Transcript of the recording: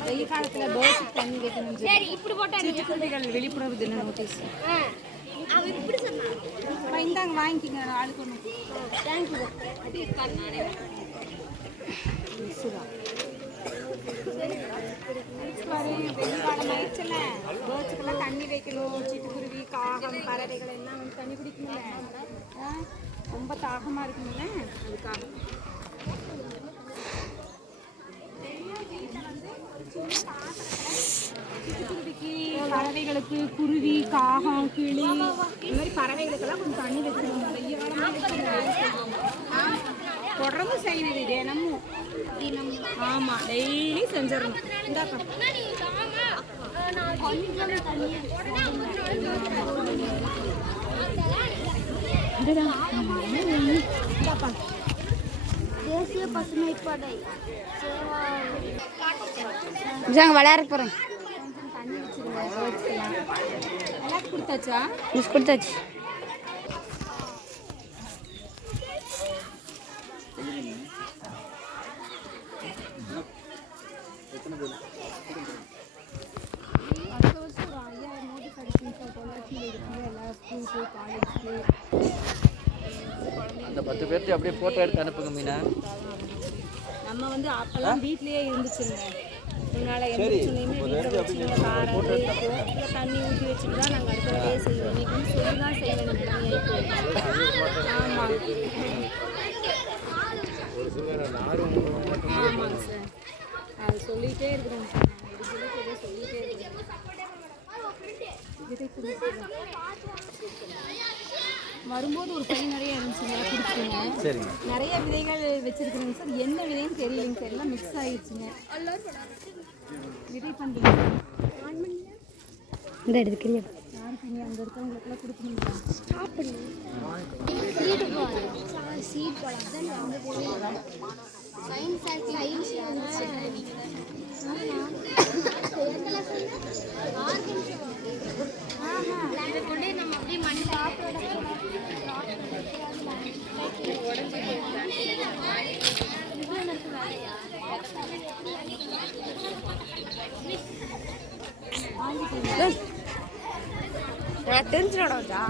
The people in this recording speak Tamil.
வெயில் காலத்துல பேர்ட்ஸுக்கு தண்ணி வைக்கணும் சரி இப்படி போட்டா நீ சிட்டுக்குருவிகள் விழிப்புணர்வு தின நோட்டீஸ். ஆ, அவன் இப்படி சொன்னான் இந்தாங்க வாங்கிக்கிங்க ஆளுக்கு ஒன்று தேங்க்யூ அது இருக்காரு நானே பாரு வெயில் காலம் ஆயிடுச்சுல பேர்ட்ஸுக்கெல்லாம் தண்ணி வைக்கணும். சிட்டுக்குருவி காகம் பறவைகள் எல்லாம் வந்து தண்ணி குடிக்கணும்ல. ஆ, ரொம்ப தாகமா இருக்குங்கள அதுக்காக பறவைகளுக்கு குருவி காகம் கிளி இந்த மாதிரி பறவைகளுக்கெல்லாம் கொஞ்சம் தண்ணி வச்சிருக்கணும். தொடர்ந்து செய்யணும் இது தினமும். ஆமா டெய்லி செஞ்சிடணும். இந்தாக்கா. தேசிய பசுமை படை ஜாங்க விளையாட போகிறேன் கொஞ்சம் தண்ணி வச்சிருங்க வச்சுக்கலாம் எல்லாத்துக்கும் கொடுத்தாச்சா. மிஸ் கொடுத்தாச்சு அந்த பத்து பேர்த்து அப்படியே ஃபோட்டோ எடுத்து அனுப்புங்க மீனா. நம்ம வந்து அப்பெல்லாம் வீட்லயே இருந்துச்சுங்க. முன்னால எந்திரிச்சுனையுமே வீட்டில் வச்சுங்க காரம் இல்லை தண்ணி ஊற்றி வச்சுட்டு தான் நாங்கள் அடுத்த வேலையே செய்வோம். இன்னைக்கு வந்து சொல்லி தான் செய்ய வேண்டிய ஆமாம் ஆமாங்க சார். அது சொல்லிகிட்டே இருக்கிறோங்க சார் ஏதோ சொல்லிகிட்டே புரிஞ்சுக்கிறேன். வரும்போது ஒரு பை நிறைய இருந்துச்சுங்க குடிச்சுங்க சரிங்க. நிறைய விதைகள் வச்சிருக்கிறேங்க சார். என்ன விதைன்னு தெரியலைங்க சார் எல்லாம் மிக்ஸ் ஆயிடுச்சுங்க. விதை பண்ணுறீங்க இந்த எடுத்துக்கிறியா யாருக்கு இங்கே அங்கே இருக்கவங்களுக்குலாம் கொடுக்கணுங்களா? சீட்டு போகலாம் சீட் போகலாம் தான் வந்து சயின்ஸ் அண்ட் சயின்ஸ் நான் தெரிஞ்சுடா